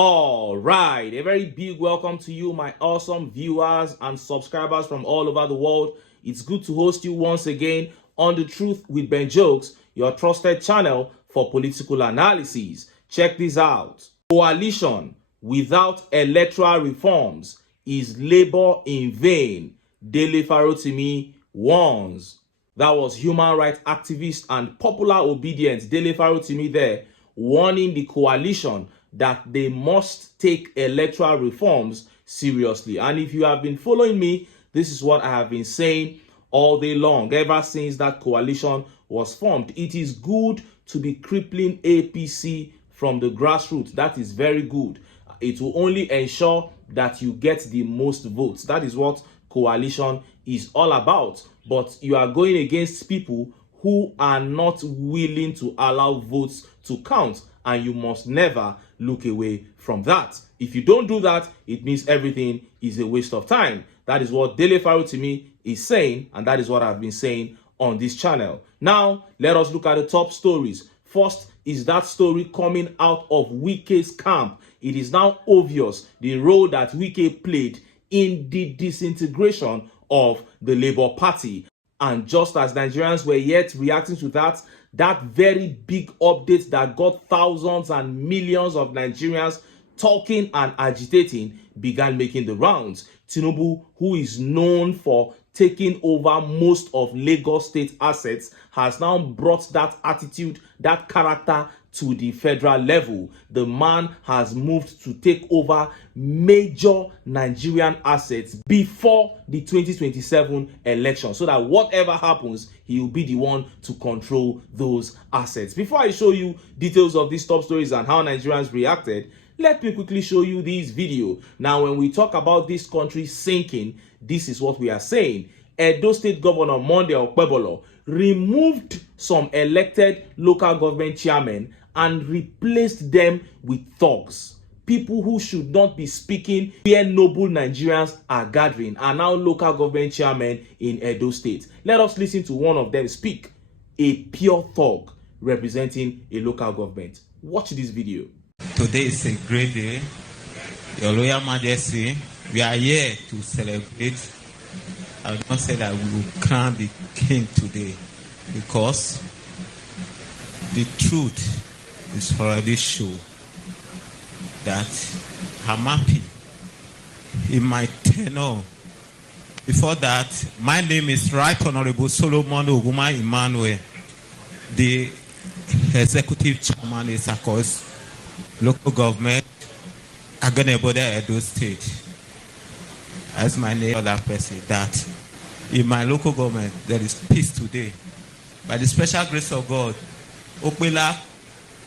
All right, a very big welcome to you, my awesome viewers and subscribers from all over the world. It's good to host you once again on The Truth with Ben Jokes, your trusted channel for political analysis. Check this out. Coalition without electoral reforms is labor in vain, Dele Farotimi warns. That was human rights activist and popular obedient Dele Farotimi there, warning the coalition that they must take electoral reforms seriously. And if you have been following me, this is what I have been saying all day long, ever since that coalition was formed. It is good to be crippling APC from the grassroots. That is very good. It will only ensure that you get the most votes. That is what coalition is all about. But you are going against people who are not willing to allow votes to count, and you must never look away from that. If you don't do that, it means everything is a waste of time. That is what Dele Farotimi is saying, and that is what I've been saying on this channel. Now, let us look at the top stories. First is that story coming out of Wike's camp. It is now obvious the role that Wike played in the disintegration of the Labour Party. And just as Nigerians were yet reacting to that very big update that got thousands and millions of Nigerians talking and agitating began making the rounds. Tinubu, who is known for taking over most of Lagos state assets, has now brought that attitude, that character to the federal level. The man has moved to take over major Nigerian assets before the 2027 election, so that whatever happens, he will be the one to control those assets. Before I show you details of these top stories and how Nigerians reacted, let me quickly show you this video. Now, when we talk about this country sinking, this is what we are saying. Edo State Governor Monday Okpebolo removed some elected local government chairmen and replaced them with thugs. People who should not be speaking where noble Nigerians are gathering are now local government chairmen in Edo State. Let us listen to one of them speak. A pure thug representing a local government. Watch this video. Today is a great day. Your Royal Majesty, we are here to celebrate. I will not say that we will crown the king today, because the truth is already shown that I'm happy in my tenure. Before that, my name is Right Honorable Solomon Oguma Emmanuel, the Executive Chairman of Sakos Local Government, Aganeboda Edo State. As my name, other person, that in my local government there is peace today. By the special grace of God, Okpela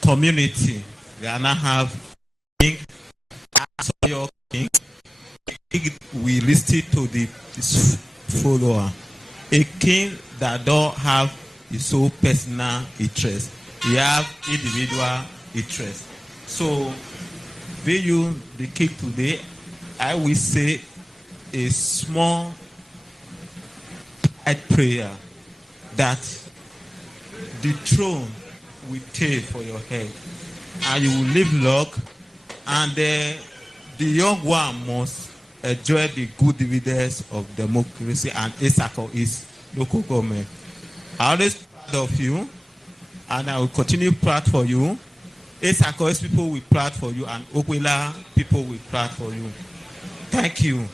community, we are now have king, your king. We listed to the follower, a king that don't have his own personal interest. He have individual interest. So, being you the king today, I will say a small prayer that the throne will take for your head, and you will live long, and the young one must enjoy the good dividends of democracy, and Isako is local government. I always proud of you, and I will continue proud for you. Isako's people will proud for you, and Okwila people will proud for you. Thank you.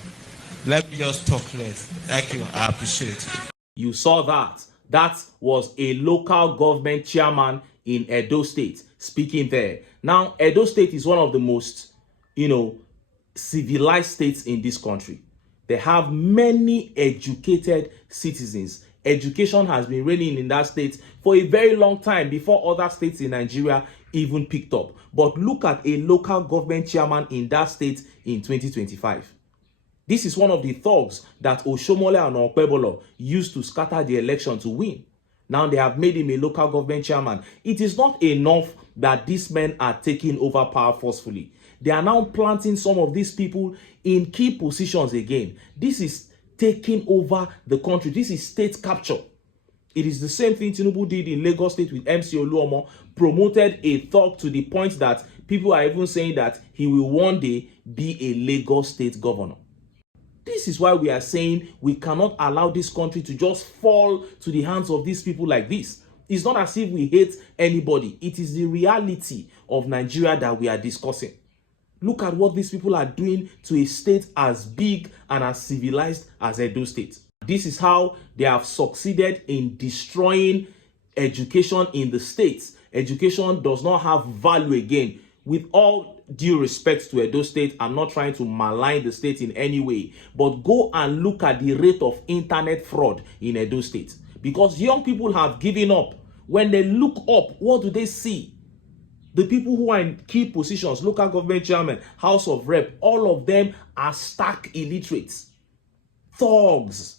Let me just talk less. Thank you. I appreciate it. You saw that. That was a local government chairman in Edo State speaking there. Now, Edo State is one of the most, civilized states in this country. They have many educated citizens. Education has been reigning in that state for a very long time, before other states in Nigeria even picked up. But look at a local government chairman in that state in 2025. This is one of the thugs that Oshomole and Okpebolo used to scatter the election to win. Now they have made him a local government chairman. It is not enough that these men are taking over power forcefully. They are now planting some of these people in key positions again. This is taking over the country. This is state capture. It is the same thing Tinubu did in Lagos State with MC Oluomo, promoted a thug to the point that People are even saying that he will one day be a Lagos state governor. This is why we are saying we cannot allow this country to just fall to the hands of these people like this. It's not as if we hate anybody. It is the reality of Nigeria that we are discussing. Look at what these people are doing to a state as big and as civilized as Edo State. This is how they have succeeded in destroying education in the states. Education does not have value again. With all due respect to Edo State, I'm not trying to malign the state in any way, but go and look at the rate of internet fraud in Edo State. Because young people have given up. When they look up, what do they see? The people who are in key positions, local government chairman, House of Rep, all of them are stark illiterates, thugs,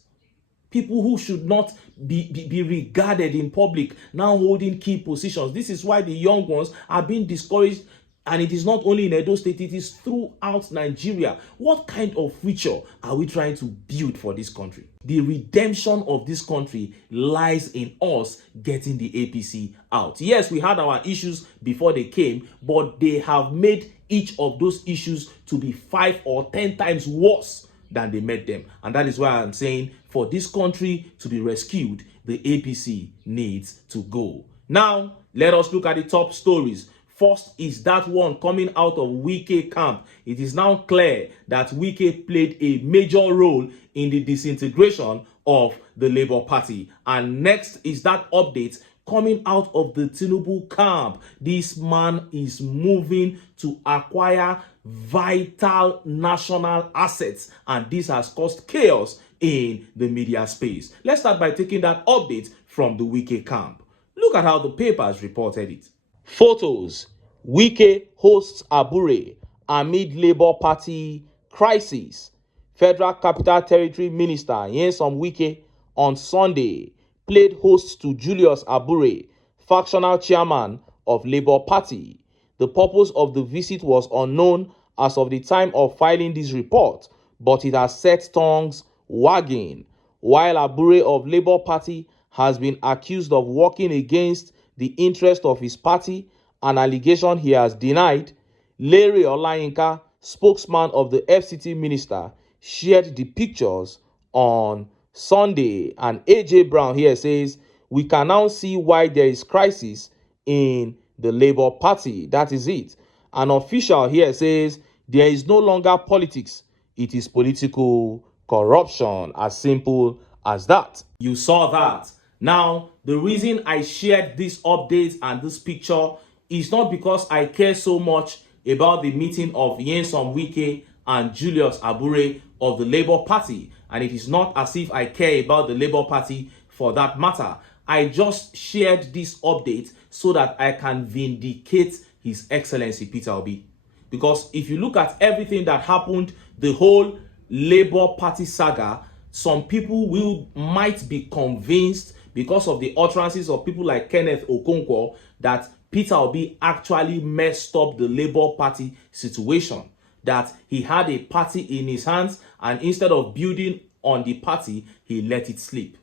people who should not be regarded in public, now holding key positions. This is why the young ones are being discouraged. And it is not only in Edo State, it is throughout Nigeria. What kind of future are we trying to build for this country? The redemption of this country lies in us getting the APC out. Yes, we had our issues before they came, but they have made each of those issues to be 5 or 10 times worse than they made them. And that is why I'm saying for this country to be rescued, the APC needs to go. Now, let us look at the top stories. First is that one coming out of Wike camp. It is now clear that Wike played a major role in the disintegration of the Labour Party. And next is that update coming out of the Tinubu camp. This man is moving to acquire vital national assets, and this has caused chaos in the media space. Let's start by taking that update from the Wike camp. Look at how the papers reported it. Photos. Wike hosts Abur amid Labour Party crisis. Federal Capital Territory Minister Nyesom Wike on Sunday played host to Julius Abur, factional chairman of Labour Party. The purpose of the visit was unknown as of the time of filing this report, but it has set tongues wagging. While Abur of Labour Party has been accused of working against the interest of his party, an allegation he has denied, Larry Olayinka, spokesman of the FCT minister, shared the pictures on Sunday. And AJ Brown here says, we can now see why there is crisis in the Labour Party. That is it. An official here says, there is no longer politics. It is political corruption. As simple as that. You saw that. Now, the reason I shared this update and this picture is not because I care so much about the meeting of Nyesom Wike and Julius Abur of the Labour Party. And it is not as if I care about the Labour Party for that matter. I just shared this update so that I can vindicate His Excellency Peter Obi. Because if you look at everything that happened, the whole Labour Party saga, some people might be convinced because of the utterances of people like Kenneth Okonkwo that Peter Obi actually messed up the Labour Party situation, that he had a party in his hands and instead of building on the party, he let it sleep.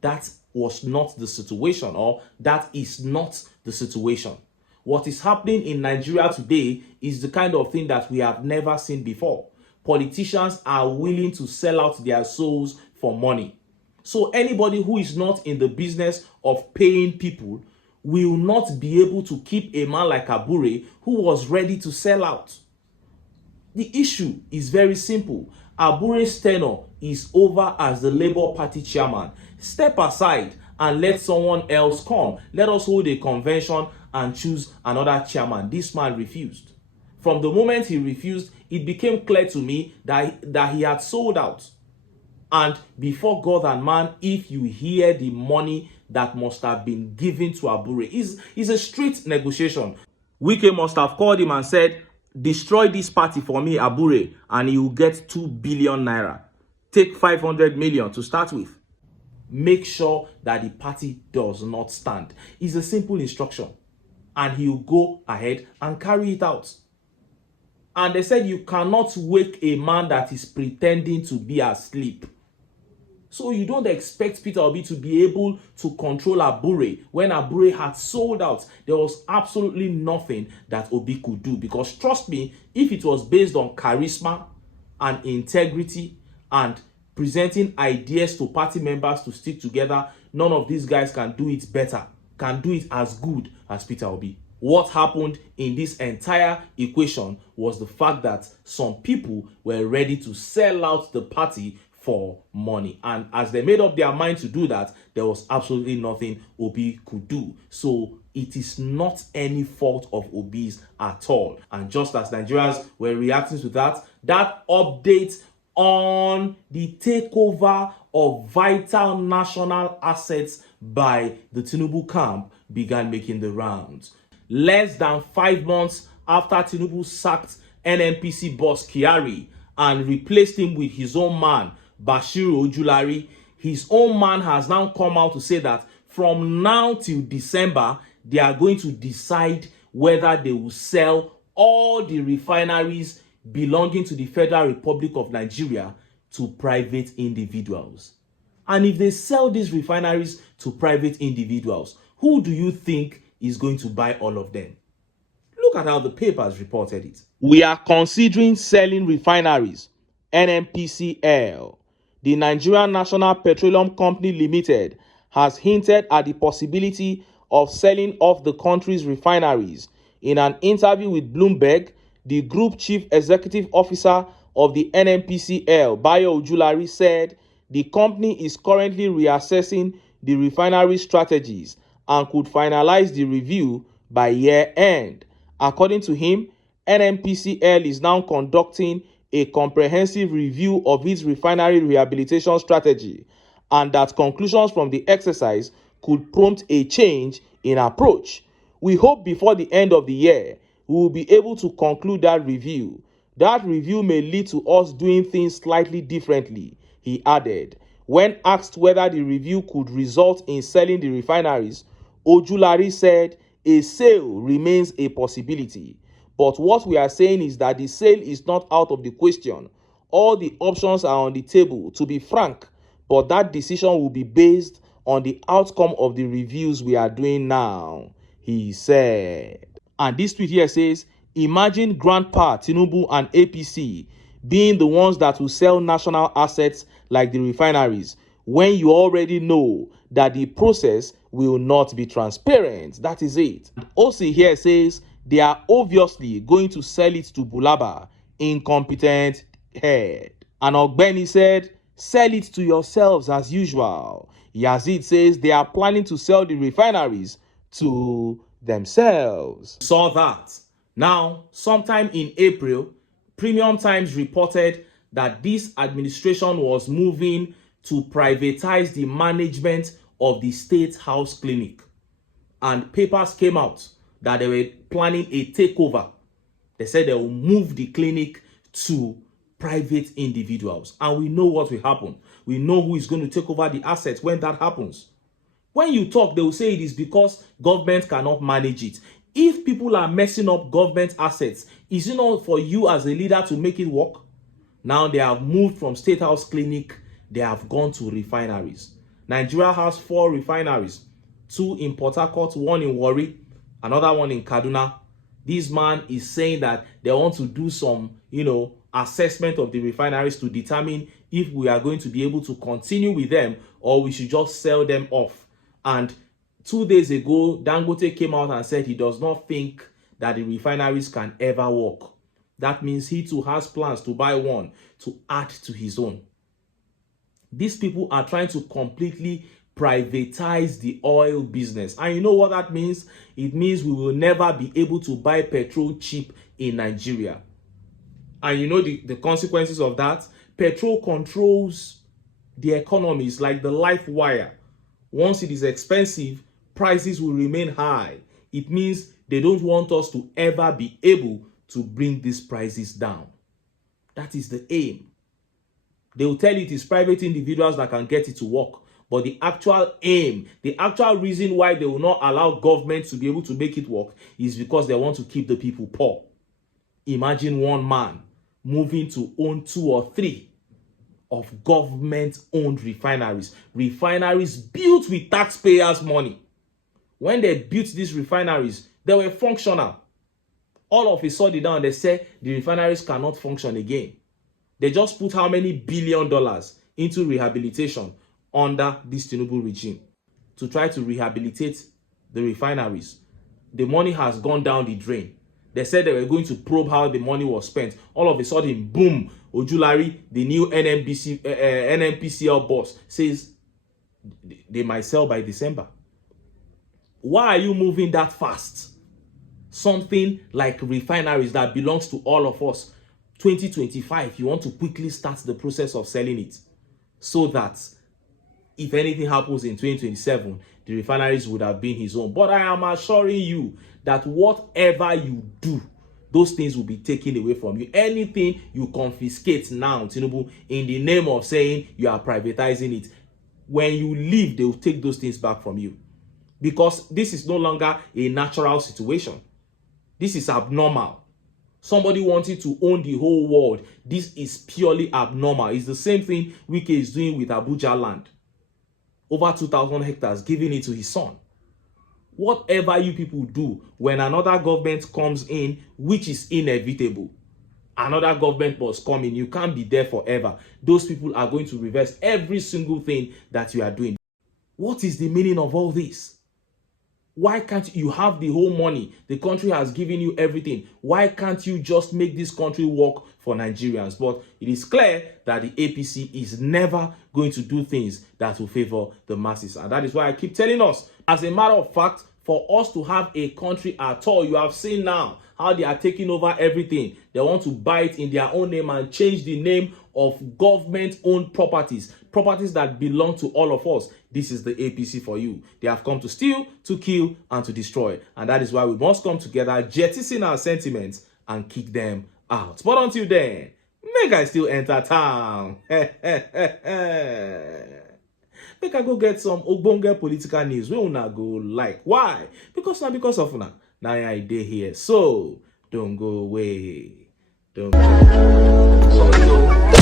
That was not the situation, or that is not the situation. What is happening in Nigeria today is the kind of thing that we have never seen before. Politicians are willing to sell out their souls for money. So anybody who is not in the business of paying people will not be able to keep a man like Abur, who was ready to sell out. The issue is very simple. Abur's tenure is over as the Labour Party chairman. Step aside and let someone else come. Let us hold a convention and choose another chairman. This man refused. From the moment he refused, it became clear to me that he had sold out. And before God and man, if you hear the money that must have been given to Abur, is a street negotiation. Wike must have called him and said, destroy this party for me, Abur, and you will get 2 billion naira. Take 500 million to start with. Make sure that the party does not stand. It's a simple instruction. And he will go ahead and carry it out. And they said you cannot wake a man that is pretending to be asleep. So you don't expect Peter Obi to be able to control Abur when Abur had sold out. There was absolutely nothing that Obi could do, because trust me, if it was based on charisma and integrity and presenting ideas to party members to stick together, none of these guys can do it better, can do it as good as Peter Obi. What happened in this entire equation was the fact that some people were ready to sell out the party for money. And as they made up their mind to do that, there was absolutely nothing Obi could do. So it is not any fault of Obi's at all. And just as Nigerians were reacting to that, that update on the takeover of vital national assets by the Tinubu camp began making the rounds. Less than 5 months after Tinubu sacked NNPC boss Kyari and replaced him with his own man, Bashiru Ojulari, his own man has now come out to say that from now till December, they are going to decide whether they will sell all the refineries belonging to the Federal Republic of Nigeria to private individuals. And if they sell these refineries to private individuals, who do you think is going to buy all of them? Look at how the papers reported it. We are considering selling refineries. NNPCL, the Nigerian National Petroleum Company Limited, has hinted at the possibility of selling off the country's refineries. In an interview with Bloomberg, the group chief executive officer of the NNPCL, Bayo Ojulari, said the company is currently reassessing the refinery strategies and could finalize the review by year end. According to him, NNPCL is now conducting a comprehensive review of its refinery rehabilitation strategy, and that conclusions from the exercise could prompt a change in approach. We hope before the end of the year, we will be able to conclude that review. That review may lead to us doing things slightly differently, he added. When asked whether the review could result in selling the refineries, Ojulari said a sale remains a possibility. But what we are saying is that the sale is not out of the question. All the options are on the table, to be frank, but that decision will be based on the outcome of the reviews we are doing now, he said. And this tweet here says, imagine Grandpa, Tinubu and APC being the ones that will sell national assets like the refineries, when you already know that the process will not be transparent. That is it. And OC here says they are obviously going to sell it to Bulaba, incompetent head. And Ogbeni said, sell it to yourselves as usual. Yazid says they are planning to sell the refineries to themselves. Saw that. Now, sometime in April, Premium Times reported that this administration was moving to privatize the management of the State House Clinic. And papers came out that they were planning a takeover. They said they will move the clinic to private individuals. And we know what will happen. We know who is going to take over the assets when that happens. When you talk, they will say it is because government cannot manage it. If people are messing up government assets, is it not for you as a leader to make it work? Now they have moved from State House Clinic, they have gone to refineries. Nigeria has 4 refineries, 2 in Port Harcourt, 1 in Warri, another one in Kaduna. This man is saying that they want to do some, assessment of the refineries to determine if we are going to be able to continue with them or we should just sell them off. And 2 days ago, Dangote came out and said he does not think that the refineries can ever work. That means he too has plans to buy one to add to his own. These people are trying to completely privatize the oil business. And you know what that means? It means we will never be able to buy petrol cheap in Nigeria. And you know the consequences of that? Petrol controls the economy. It's like the life wire. Once it is expensive, prices will remain high. It means they don't want us to ever be able to bring these prices down. That is the aim. They will tell you it is private individuals that can get it to work. But the actual aim, the actual reason why they will not allow government to be able to make it work is because they want to keep the people poor. Imagine one man moving to own 2 or 3 of government-owned refineries. Refineries built with taxpayers' money. When they built these refineries, they were functional. All of a sudden now, they say the refineries cannot function again. They just put how many $1 billion into rehabilitation under this Tinubu regime to try to rehabilitate the refineries. The money has gone down the drain. They said they were going to probe how the money was spent. All of a sudden, boom, Ojulari, the new NNPCL boss, says they might sell by December. Why are you moving that fast? Something like refineries that belongs to all of us, 2025, you want to quickly start the process of selling it so that if anything happens in 2027, the refineries would have been his own. But I am assuring you that whatever you do, those things will be taken away from you. Anything you confiscate now, Tinubu, in the name of saying you are privatizing it, when you leave, they will take those things back from you. Because this is no longer a natural situation. This is abnormal. Somebody wanting to own the whole world. This is purely abnormal. It's the same thing Wike is doing with Abuja land. Over 2,000 hectares, giving it to his son. Whatever you people do, when another government comes in, which is inevitable, another government must come in. You can't be there forever. Those people are going to reverse every single thing that you are doing. What is the meaning of all this? Why can't you have the whole money? The country has given you everything. Why can't you just make this country work for Nigerians? But it is clear that the APC is never going to do things that will favor the masses. And that is why I keep telling us, as a matter of fact, for us to have a country at all, you have seen now how they are taking over everything. They want to buy it in their own name and change the name of government-owned properties that belong to all of us. This is the APC for you. They have come to steal, to kill, and to destroy. And that is why we must come together, jettison our sentiments, and kick them out. But until then, make I still enter town. Make I go get some ogbonge political news. We una go like. Why? Because now because of una. Now I dey here. So don't go away. Don't go. Sorry,